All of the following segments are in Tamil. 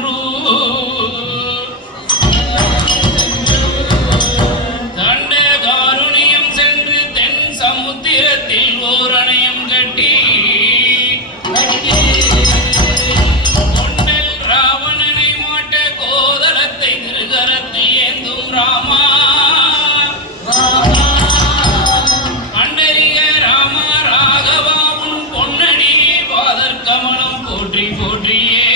சென்று தண்ட காருணியம் சென்று தென் சமுத்திரத்தில் ஓரணையம் கட்டி கொண்டல் ராவணனை மாட்ட கோதலத்தை திருகரத்தில் ஏந்தும் ராமா பண்டரிய ராமா ராகவா உன் பொன்னடி பாதர் கமலம் போற்றி போற்றியே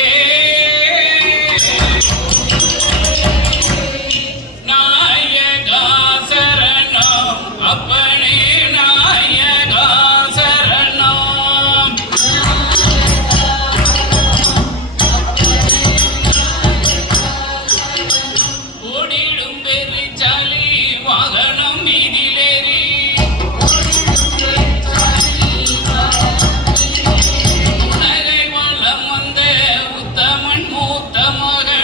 அப்பனே நாயகா சரணம் ஓடிடும் பெருச்சாலி வாகனம் மீதிலேறி உலகை வளம் வந்த உத்தமன் மூத்த மகன்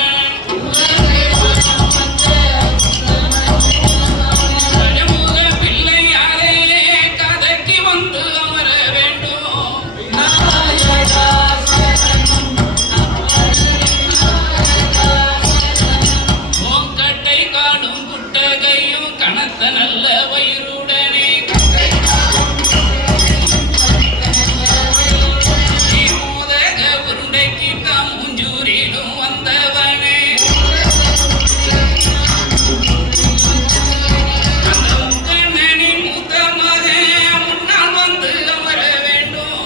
நல்ல வயிறுடனே மோதக உருண்டைக்கு தாம் முஞ்சூரிலும் வந்தவனே அந்த முக்கண்ணனின் மூத்த மகன் முன்னால் வந்து அமர வேண்டும்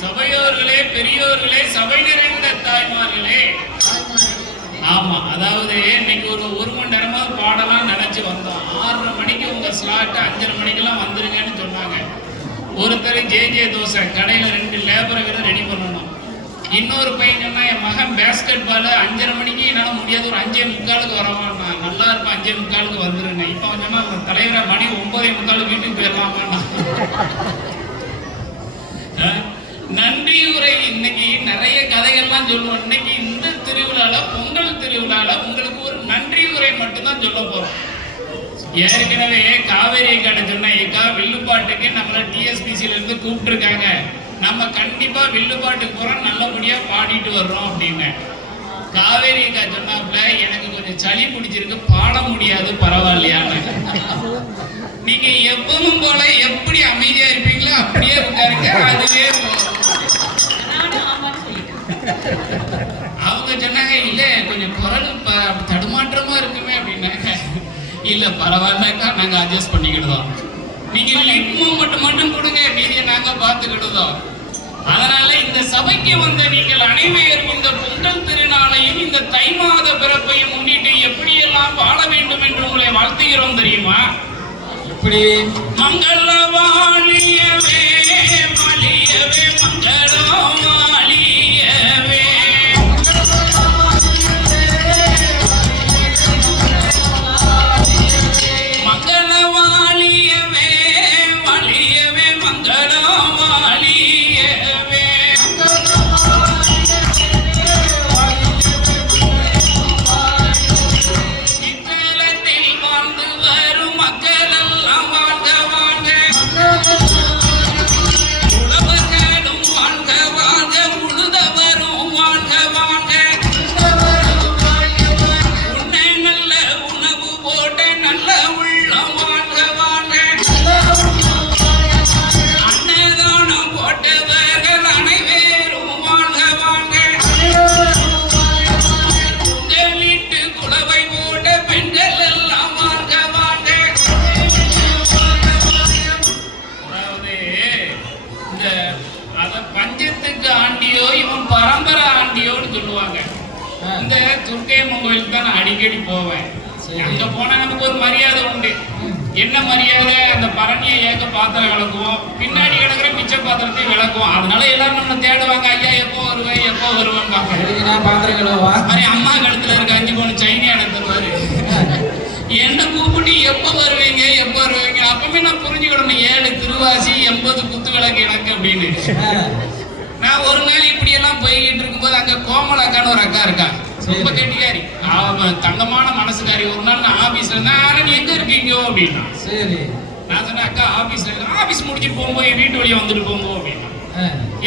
சபையோர்களே பெரியோர்களே சபை நிறைந்த தாய்மார்களே, ஆமா, அதாவது இன்னைக்கு ஒரு மணி நேரமாவது பாடலாம் நினைச்சு வந்தோம். 6:30 மணிக்கு உங்க ஸ்லாட் 5:30 மணிக்கெல்லாம் வந்துருங்கன்னு சொன்னாங்க. ஒருத்தர் ஜே தோசை கடையில 2 லேபரை வேற ரெடி பண்ணணும். இன்னொரு பையன் சொன்னா என் மகன் பேஸ்கெட் பால் 5:30 மணிக்கு என்னால முடியாது, ஒரு 5:45 வரவான்னா. நல்லா இருக்கும், 5:45 வந்துருங்க. இப்போ சொன்னா தலைவரை மணி 9:45 வீட்டுக்கு போயிடலாமான்னா. நன்றி உரை இன்னைக்கு நிறைய கதைகள்லாம் சொல்லுவோம். இன்னைக்கு இந்த திருவிழால பொங்கல் திருவிழால உங்களுக்கு ஒரு நன்றி உரை மட்டும்தான் சொல்ல போறோம். ஏற்கனவே காவேரி கடை சொன்ன ஏக்கா வில்லுப்பாட்டுக்கு நம்மள டிஎஸ்பிசில இருந்து கூப்பிட்டு இருக்காங்க. நம்ம கண்டிப்பா வில்லுப்பாட்டுக்கு போறோம், நல்லபடியா பாடிட்டு வர்றோம் அப்படின்னு. காவேரி அக்கா சொன்னாப்புல எனக்கு கொஞ்சம் சளி பிடிச்சிருக்கு, பாட முடியாது, பரவாயில்லையான்னு. நீங்க எப்பவும் போல எப்படி அமைதியா இருப்பீங்களோ அப்படியே உட்காருங்க, அதுவே அவங்க சொன்னாங்க. இல்ல கொஞ்சம் குரல் தடுமாற்றமா இருக்குமே அப்படின்னாங்க. இல்ல பரவாயில்லக்கா, நாங்க அட்ஜஸ்ட் பண்ணிக்கிடுதோம், நீங்க லிப் மூவ்மெண்ட் மட்டும் கொடுங்க, மீதியை நாங்க பார்த்துக்கிடுதோம். அதனால இந்த சபைக்கு வந்த நீங்கள் அனைவரும் இந்த பொங்கல் திருநாளையும் இந்த தை மாத பிறப்பையும் முன்னிட்டு எப்படியெல்லாம் வாழ வேண்டும் என்று உங்களை வாழ்த்துகிறோம் தெரியுமா? இப்படி மங்கள வாழியவே மலியவே மங்களம் வாழியவே மங்கள வாழியவே மலியவே மங்களம் வாழியவே இத்தலத்தில் வாழ்ந்து வரும் மக்கள் உழவர்களும் வாழ்க வாழ்க, உழுதவரும் வாழ்க வாழ்க, உன்னை நல்ல உணவு போட்ட நல்ல உள்ளம் வாழ்க வாழ்க, அன்னதானம் போட்டவர்கள் அனைவரும் வாழ்க வாழ்க, உங்கள் வீட்டு குலவை போட்ட பெண்கள் எல்லாம் வாழ்க வாழ்க. பஞ்சத்துக்கு ஆண்டியோ இவன் பரம்பரை ஆண்டியோன்னு சொல்லுவாங்க. இந்த துர்க்கையம்மன் கோயிலுக்கு தான் நான் அடிக்கடி போவேன். அங்க போனா நமக்கு ஒரு மரியாதை உண்டு. என்ன மரியாதை? அந்த பரணியை ஏக்க பாத்திரம் விளக்குவோம், பின்னாடி கிடக்குற மிச்ச பாத்திரத்தை விளக்குவோம். அதனால எல்லாரும் நம்ம தேடுவாங்க, ஐயா எப்போ வருவேன் எப்போ வருவேன் பாத்திரம். அம்மா கழுத்துல இருக்க 5 பவுன் சைனி எடுத்துருவாரு. என்ன கூப்பிட்டு எப்ப வருவீங்க எப்ப வருவீங்க? அப்பவே நான் புரிஞ்சுக்கிடணும், 7 திருவாசி 80 குத்து விளக்கு எனக்கு அப்படின்னு. நான் ஒரு நாள் இப்படி எல்லாம் போய்கிட்டு இருக்கும்போது அங்க கோமலாக்கான்னு ஒரு அக்கா இருக்கா, ரொம்ப கெட்டிக்காரி, தங்கமான மனசுக்காரி. ஒரு நாள் நான் ஆபீஸ்ல இருந்தேன், நீ எங்க இருக்கீங்க அப்படின்னா, சரி நான் சொன்னேன் அக்கா ஆபீஸ் முடிச்சுட்டு போகும்போது என் வீட்டு வழியா வந்துட்டு போகும்போது அப்படின்னா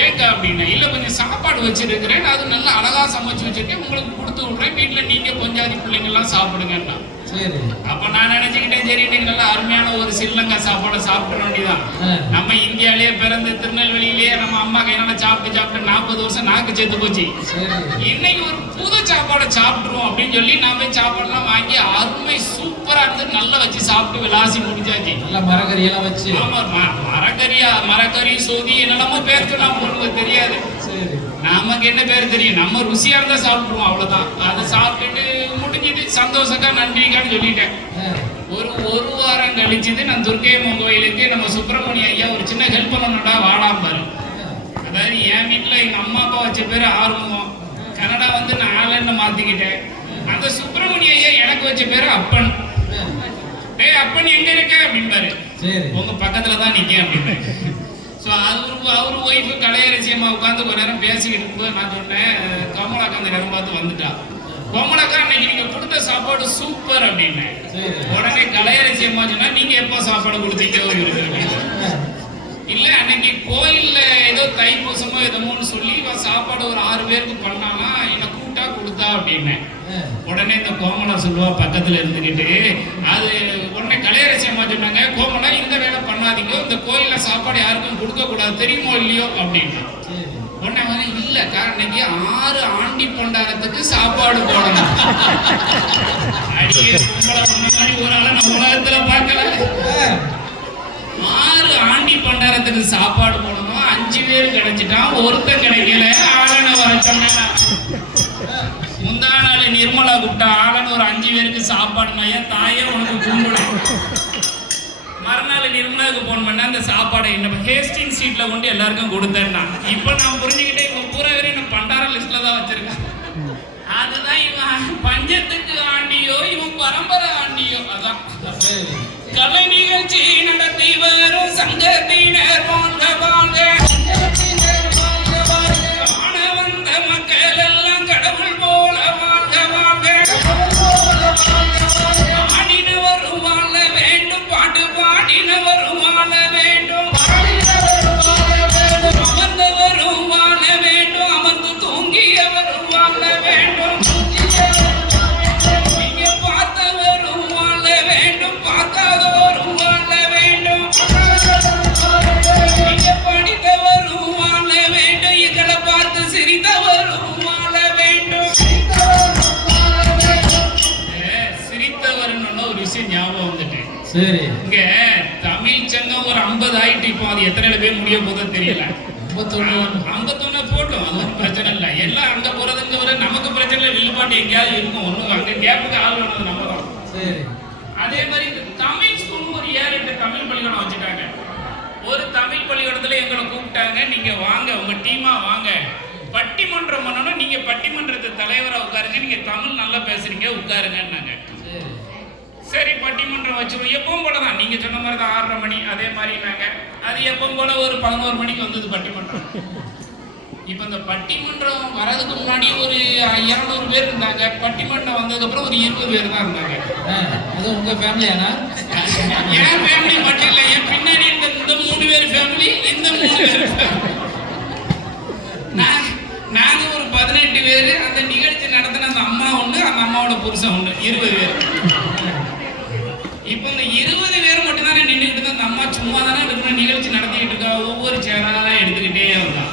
ஏக்கா அப்படின்னா இல்ல கொஞ்சம் சாப்பாடு வச்சிருக்கிறேன், அது நல்லா அழகா சமைச்சு வச்சிருக்கேன், உங்களுக்கு கொடுத்து விடுறேன், வீட்டுல நீங்க கொஞ்சாதி பிள்ளைங்க எல்லாம் சாப்பிடுங்கன்னா. அப்ப நான் நினைச்சுக்கிட்டேன் சரி இன்னைக்கு நல்லா அருமையான ஒரு ஸ்ரீலங்கா சாப்பாடை சாப்பிட வேண்டியதான். நம்ம இந்தியாலேயே பிறந்து திருநெல்வேலியிலேயே நம்ம அம்மா கையினால சாப்பிட்டு 40 வருஷம் நாக்கு சேர்த்து போச்சு. இன்னைக்கு ஒரு புது சாப்பாடை சாப்பிட்டுருவோம் அப்படின்னு சொல்லி நான் போய் சாப்பாடுலாம் வாங்கி அருமை சூப்பரா இருந்து நல்லா வச்சு சாப்பிட்டு விளாசி முடிஞ்சாச்சு. நல்லா மரக்கறி எல்லாம் வச்சு. ஆமா மரக்கறி சோதி என்னெல்லாமோ பேர் சொன்னா உங்களுக்கு தெரியாது, நமக்கு என்ன பேர் தெரியும், நம்ம ருசியா இருந்தா சாப்பிட்டுருவோம் அவ்வளவுதான். அதை சாப்பிட்டுட்டு முடிஞ்சிட்டு சந்தோஷக்கா நன்றிக்கான்னு சொல்லிட்டேன். ஒரு வாரம் கழிச்சது நான் துர்க்கையம்மன் கோயிலுக்கு நம்ம சுப்பிரமணிய ஐயா ஒரு சின்ன ஹெல்ப் பண்ணணும்டா வாடாம பாரு. அதாவது என் வீட்டுல எங்க அம்மா அப்பா வச்ச பேரு ஆறுமுகம், கனடா வந்து நான் ஆலன்னு மாத்திக்கிட்டேன். அந்த சுப்பிரமணிய ஐயா எனக்கு வச்ச பேரு அப்பன். அப்பன் எங்க இருக்க அப்படின்பாரு, உங்க பக்கத்துலதான் நிக்க அப்படின்னு. ஸோ அவர் ஒய்ஃபு கலையரசி அம்மா உட்காந்து கொஞ்ச நேரம் பேசிக்கிட்டு இருக்கும்போது நான் சொன்னேன் கமலாக்கா அந்த நேரம் பார்த்து வந்துட்டா. கோமலாக்கா அன்னைக்கு நீங்க கொடுத்த சாப்பாடு சூப்பர் அப்படின்னு. உடனே கலையரசி அம்மா சொன்னா நீங்க எப்போ சாப்பாடு கொடுத்தீங்க இல்ல அன்னைக்கு கோயில்ல ஏதோ தைப்பூசமோ எதமோன்னு சொல்லி சாப்பாடு ஒரு 6 பேருக்கு பண்ணானா என்ன கூட்டா கொடுத்தா அப்படின்னு. உடனே இந்த கோமலா சொல்லுவா பக்கத்துல இருந்துகிட்டு, அது உடனே கலையரசி அம்மா சொன்னாங்க கோமலா இந்த வேலை பண்ணாதீங்க, இந்த கோயில்ல சாப்பாடு யாருக்கும் கொடுக்க கூடாது தெரியுமோ இல்லையோ அப்படின்னு. உடனே வந்து இல்ல இன்னைக்கு 6 ஆண்டி பண்டாரத்துக்கு சாப்பாடு போடணும். அடியே கும்பல முன்னாடி ஒரு ஆளை நம்ம உலகத்துல பார்க்கல. 6 ஆண்டி பண்டாரத்துக்கு சாப்பாடு போடணும், 5 பேர் கிடைச்சிட்டான், ஒருத்தன் கிடைக்கல, ஆளனை வர சொன்னா. முந்தா நாள் நிர்மலா கூப்பிட்டா ஆளன்னு ஒரு 5 பேருக்கு சாப்பாடுனா ஏன் தாயே உனக்கு கும்பிடு. மறுநாள் நிர்மலாவுக்கு போன் பண்ண அந்த சாப்பாடை என்ன ஹேஸ்டிங் சீட்ல கொண்டு எல்லாருக்கும் கொடுத்தேன்னா. இப்ப நான் புரிஞ்சுக்கிட்டேன் இவன் பூரா வரையும் நான் பண்டார லிஸ்ட்ல தான் வச்சிருக்கேன். அதுதான் இவன் பஞ்சத்துக்கு ஆண்டியோ இவன் பரம்பரை ஆண்டியோ. அதான் கலை நிகழ்ச்சி நடத்தி வரும் சங்கத்தினர் வாங்க வாங்க, காண வந்த மக்கள் எல்லாம் கடவுள் போல வாங்க வாங்க, ஆடினவரும் வாழ வேண்டும், பாட்டு பாடினவரும் வாழ வேண்டும், அமர்ந்தவரும் வாழ வேண்டும், அமர்ந்து தூங்கியவரும் வாழ வேண்டும், நீங்க பார்த்தவரும் வாழ வேண்டும், பார்க்காதவரும் வாழ வேண்டும், நீங்க படித்தவரும் வாழ வேண்டும், எங்களை பார்த்து சிரித்தவரும் வாழ வேண்டும். சிரித்தவர்னு ஒரு விஷயம் ஞாபகம் வந்துட்டு சரி இங்க தமிழ் சங்கம் ஒரு 50 ஆயிட்டு. இப்போ அது எத்தனை பேர் முடிய போதும் தெரியல. 51 போட்டோம், அது ஒன்றும் பிரச்சனை இல்லை. எல்லாம் அங்க போறதுங்க வர நமக்கு பிரச்சனை இல்லை, வில்லுப்பாட்டு எங்கேயாவது இருக்கும், ஒண்ணும் அங்க கேப்புக்கு ஆள் வேணும் நம்ம தான். அதே மாதிரி தமிழ் ஸ்கூல் ஒரு 7-8 தமிழ் பள்ளிக்கூடம் வச்சுட்டாங்க. ஒரு தமிழ் பள்ளிக்கூடத்துல எங்களை கூப்பிட்டாங்க, நீங்க வாங்க உங்க டீமா வாங்க பட்டிமன்றம் பண்ணணும், நீங்க பட்டிமன்றத்து தலைவரா உட்காருங்க, நீங்க தமிழ் நல்லா பேசுறீங்க உட்காருங்கன்னாங்க. சரி பட்டிமன்றம் வச்சிருவோம், எப்பவும் போல தான் நீங்க சொன்ன மாதிரி தான் 6:30 மணி அதே மாதிரினாங்க. அது எப்பவும் போல ஒரு 11 மணிக்கு வந்தது பட்டிமன்றம். இப்ப இந்த பட்டிமன்றம் வரதுக்கு முன்னாடி ஒரு 200 பேர் இருந்தாங்க, பட்டிமன்றம் வந்ததுக்கு அப்புறம் ஒரு 20 பேர் தான் இருந்தாங்க. அது உங்க ஃபேமிலியானா? என் ஃபேமிலி மட்டும் இல்லை, என் பின்னாடி இருந்த இந்த 3 பேர் ஃபேமிலி, இந்த 3 பேர் நாங்க ஒரு 18 பேர். அந்த நிகழ்ச்சி நடத்தின அந்த அம்மா ஒண்ணு, அந்த அம்மாவோட புருஷன் ஒண்ணு, 20 பேர். இப்ப இந்த 20 பேர் மட்டும் தானே நின்றுகிட்டு தான். அந்த அம்மா சும்மா தானே இருக்கிற நிகழ்ச்சி நடத்திக்கிட்டு இருக்கா, ஒவ்வொரு சேரா எடுத்துக்கிட்டே இருந்தா.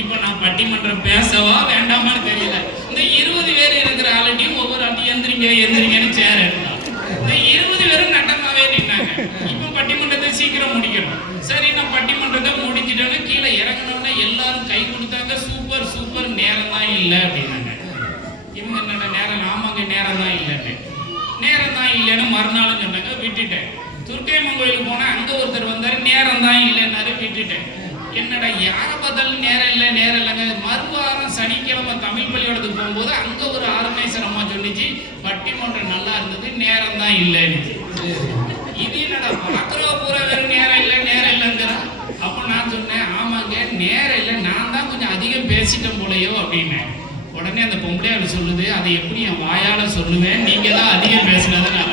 இப்ப நான் பட்டிமன்றம் பேசவா வேண்டாமான்னு தெரியல. இந்த 20 பேர் இருக்கிற ஆளுட்டையும் ஒவ்வொரு ஆட்டி எந்திரிங்கன்னு சேர் எடுத்தா. இந்த 20 பேரும் நட்டமாவே நின்னாங்க. இப்ப பட்டிமன்றத்தை சீக்கிரம் முடிக்கணும். சரி நான் பட்டிமன்றத்தை முடிச்சிட்டேன்னு கீழே இறங்கினோன்னா எல்லாரும் கை கொடுத்தாங்க, சூப்பர் சூப்பர், நேரம் தான் இல்லை அப்படின்னாங்க. இவங்க என்னோட நேரம், ஆமாங்க நேரம் தான் இல்லைன்னு. நேரம் தான் இல்லைன்னு மறுநாளும் சொன்னாங்க, விட்டுட்டேன். துர்க்கையம்மன் கோயிலுக்கு போனா அங்க ஒருத்தர் வந்தாரு, நேரம் தான் இல்லைன்னாரு, விட்டுட்டேன். என்னடா யாரை பார்த்தாலும் நேரம் இல்லைங்க. மறுவாரம் சனிக்கிழமை தமிழ் பள்ளிக்கூடத்துக்கு போகும்போது அங்க ஒரு ஆர்கனைசரமா சொல்லிச்சு பட்டிமன்றம் நல்லா இருந்தது, நேரம் தான் இல்லைன்னு. இது என்னடா பாக்குறவ பூரா வெறும் நேரம் இல்லைங்கிறா. அப்ப நான் சொன்னேன் ஆமாங்க நேரம் இல்லை, நான் தான் கொஞ்சம் அதிகம் பேசிட்டேன் போலையோ அப்படின்னு. உடனே அந்த பொம்பளையாளு சொல்லுது, அதை எப்படி என் வாயால சொல்லுவேன், நீங்க தான் அதிகம் பேசுனதுனால.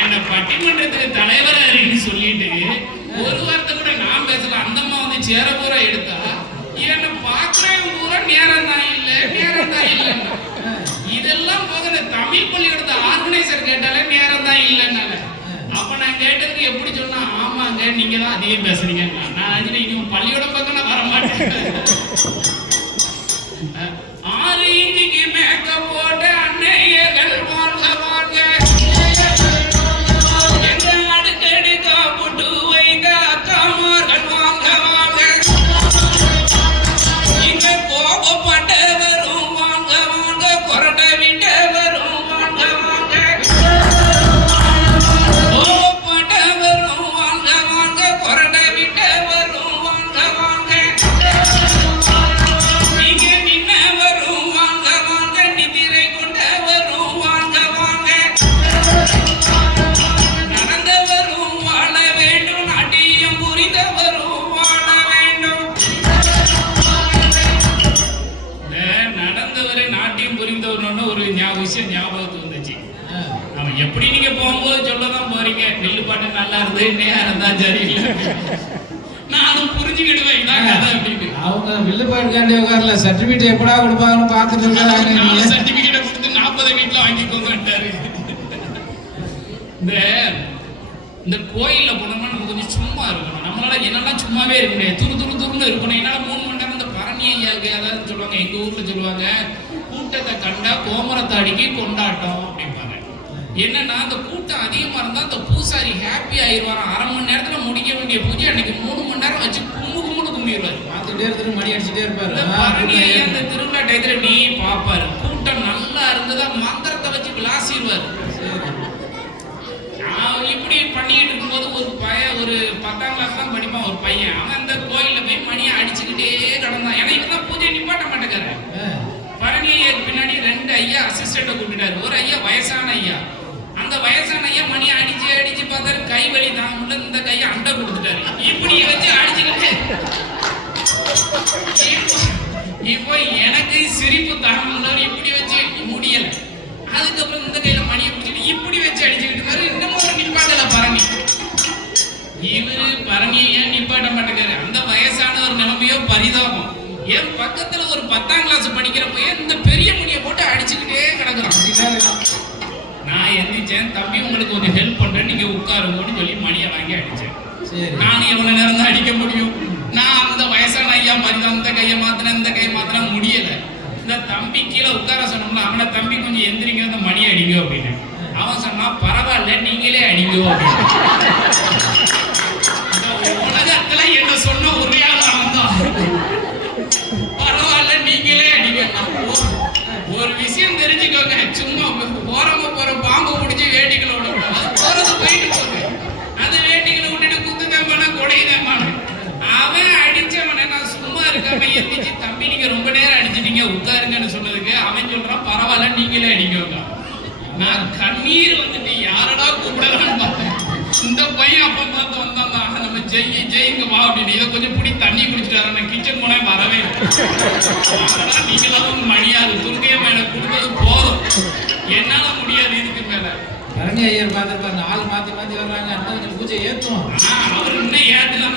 என்ன பட்டிமன்றத்துக்கு தலைவரா இருக்குன்னு சொல்லிட்டு ஒரு வார்த்தை கூட நான் பேசல. அந்த அம்மா வந்து சேர பூரா எடுத்தா என்ன பாக்குறேன் பூரா நேரம் தான் இல்லைன்னா இதெல்லாம் போக இந்த தமிழ் பள்ளியோட ஆர்கனைசர் கேட்டாலே நேரம் தான் இல்லைன்னால. அப்ப நான் கேட்டதுக்கு எப்படி சொன்னா, ஆமாங்க நீங்க தான் அதிகம் பேசுறீங்க. நான் இனி பள்ளியோட பக்கம் நான் வர மாட்டேன். 6 இன்ச்சுக்கு மேக்கப் போட்ட அன்னையர்கள் வாழ்க வாழ்க, எங்க அடுக்கடுக்கா போட்டு வைங்க அக்காமார்கள் வாழ்க வாழ்க, இங்க கோபப்பட்டவரும் வாழ்க வாழ்க, கொரட்டை விட்டவரும் வாழ்க வாழ்க, கோபப்பட்டவரும் வாழ்க வாழ்க, கொரட்டை விட்டவரும் வாழ்க வாழ்க, நீங்க நின்னவரும் வாழ்க வாழ்க, நிதிரை கொண்டவரும் வாழ்க வாழ்க, நடந்தவரும் வாழ வேண்டும், நாட்டியம் புரிந்தவரும் வாழ வேண்டும். நடந்தவரை நாட்டியம் புரிந்தவர்னு ஒரு விஷயம் ஞாபகத்துக்கு வந்துச்சு. அவன் எப்படி நீங்க போகும்போது சொல்லதான் போறீங்க, நெல்லு பாட்டு நல்லா இருந்து நேரம் இருந்தா சரியில்லை, நானும் புரிஞ்சுக்கிடுவேன் இதான் கதை அப்படின்னு. அவங்க வில்லுப்பாட்டுக்காண்டி உட்காரல, சர்டிபிகேட் எப்படா கொடுப்பாங்கன்னு பார்த்துட்டு இருக்காங்க. சர்டிபிகேட் கொடுத்து 40 வீட்டுல வாங்கிக்கோங்கட்டாரு. இந்த கோயில்ல போனோம்னா நம்ம கொஞ்சம் சும்மா இருக்கணும். நம்மளால என்னெல்லாம் சும்மாவே இருக்க முடியாது, துருன்னு இருக்கணும். என்னால 3 மணி நேரம் இந்த பரணி ஐயாவுக்கு அதாவது சொல்லுவாங்க, எங்க ஊர்ல சொல்லுவாங்க, கூட்டத்தை கண்டா கோமரத்தாடிக்கு கொண்டாட்டம் அப்படிம்பாங்க. என்னன்னா அந்த கூட்டம் அதிகமா இருந்தா அந்த பூசாரி ஹாப்பி ஆயிடுவாராம். 1/2 மணி நேரத்துல முடிக்க வேண்டிய பூஜை அன்னைக்கு 3 மணி நேரம் வச்சு கும்பிடுவாரு. பார்த்துட்டே இருக்கிற மணி அடிச்சுட்டே இருப்பாரு. அந்த திருவிழா டயத்துல நீ பாப்பாரு, கூட்டம் நல்லா இருந்ததா மந்திரத்தை வச்சு விளாசிடுவாரு. இப்படி பண்ணிட்டு இருக்கும்போது ஒரு பையன், ஒரு 10ஆம் கிளாஸ் தான் படிப்பான் ஒரு பையன், அவன் அந்த கோயில்ல போய் மணியை அடிச்சுக்கிட்டே கிடந்தான். ஏன்னா இவன் பூஜை நிப்பாட்ட மாட்டேங்காரு. பரணி ஐயாக்கு பின்னாடி 2 ஐயா அசிஸ்டண்ட கூப்பிட்டாரு. ஒரு ஐயா வயசான ஐயா, அந்த வயசான ஐயா மணியை அடிச்சு பார்த்தாரு, கை வலி தாங்க இந்த கையை அண்டை கொடுத்துட்டாரு. இப்படி வச்சு அடிச்சுக்கிட்டு இப்போ எனக்கு சிரிப்பு தாங்க இப்படி வச்சு முடியல. அதுக்கப்புறம் இந்த கையில மணியை பிடிச்சிட்டு இப்படி வச்சு அடிச்சுக்கிட்டு இருக்காரு. இன்னமும் ஒரு நிப்பாட்டல பரணி. இவரு பரணியை நிப்பாட்ட மாட்டேங்காரு. அந்த வயசான ஒரு நிலைமையோ பரிதாபம். என் பக்கத்துல ஒரு 10ஆம் கிளாஸ் படிக்கிற பையன் இந்த பெரிய மணியை போட்டு அடிச்சுக்கிட்டே கிடக்குறான். நான் எந்திரிச்சேன், தம்பி உங்களுக்கு கொஞ்சம் ஹெல்ப் பண்றேன், நீங்க உட்காருங்கன்னு சொல்லி மணியை வாங்கி அடிச்சேன். நானும் எவ்வளவு நேரம் தான் அடிக்க முடியும்? நான் அந்த வயசான ஐயா மாதிரி தான் இந்த கையை மாத்தினேன், இந்த கையை மாத்தினா முடியல. இந்த தம்பி கீழே உட்கார சொன்னோம்ல, அவனை தம்பி கொஞ்சம் எந்திரிங்க, இந்த மணியை அடிங்க அப்படின்னு. அவன் சொன்னா பரவாயில்ல நீங்களே அடிங்க அப்படின்னு. உலகத்துல என்ன சொன்ன ஒரே ஆள் அவன் தான். பரவாயில்ல நீங்களே அடிங்க. ஒரு விஷயம் தெரிஞ்சுக்கோங்க, சும்மா ஓரமா போற பாம்பு பிடிச்சி வேட்டிகளை விட போறது போயிட்டு போகுது. அந்த வேட்டிகளை விட்டுட்டு குத்துதமான கொடையுதமான அவன் அடிச்சவனை நான் சும்மா இருக்காம எந்திரிச்சு, தம்பி நீங்க ரொம்ப நேரம் அடிச்சிட்டீங்க உட்காருங்கன்னு சொன்னதுக்கு அவன் சொல்றான் பரவாயில்ல நீங்களே அடிக்கோங்க. நான் கண்ணீர் வந்துட்டு யாரடா கூப்பிடலான்னு பார்த்தேன். இந்த பையன் அப்ப பார்த்து வந்தான், நம்ம ஜெயிங்க வா அப்படின்னு. இதை கொஞ்சம் பிடி தண்ணி குடிச்சிட்டு வர, நான் கிச்சன் போனே வரவே நீங்களாம் மணியாது துர்க்கைய மேல கொடுத்தது போதும், என்னால முடியாது இதுக்கு மேல. பரணி ஐயர் பார்த்துருப்பாரு, ஆள் மாத்தி வர்றாங்க, பூஜை ஏத்துவோம். அவர் இன்னும் ஏத்துனா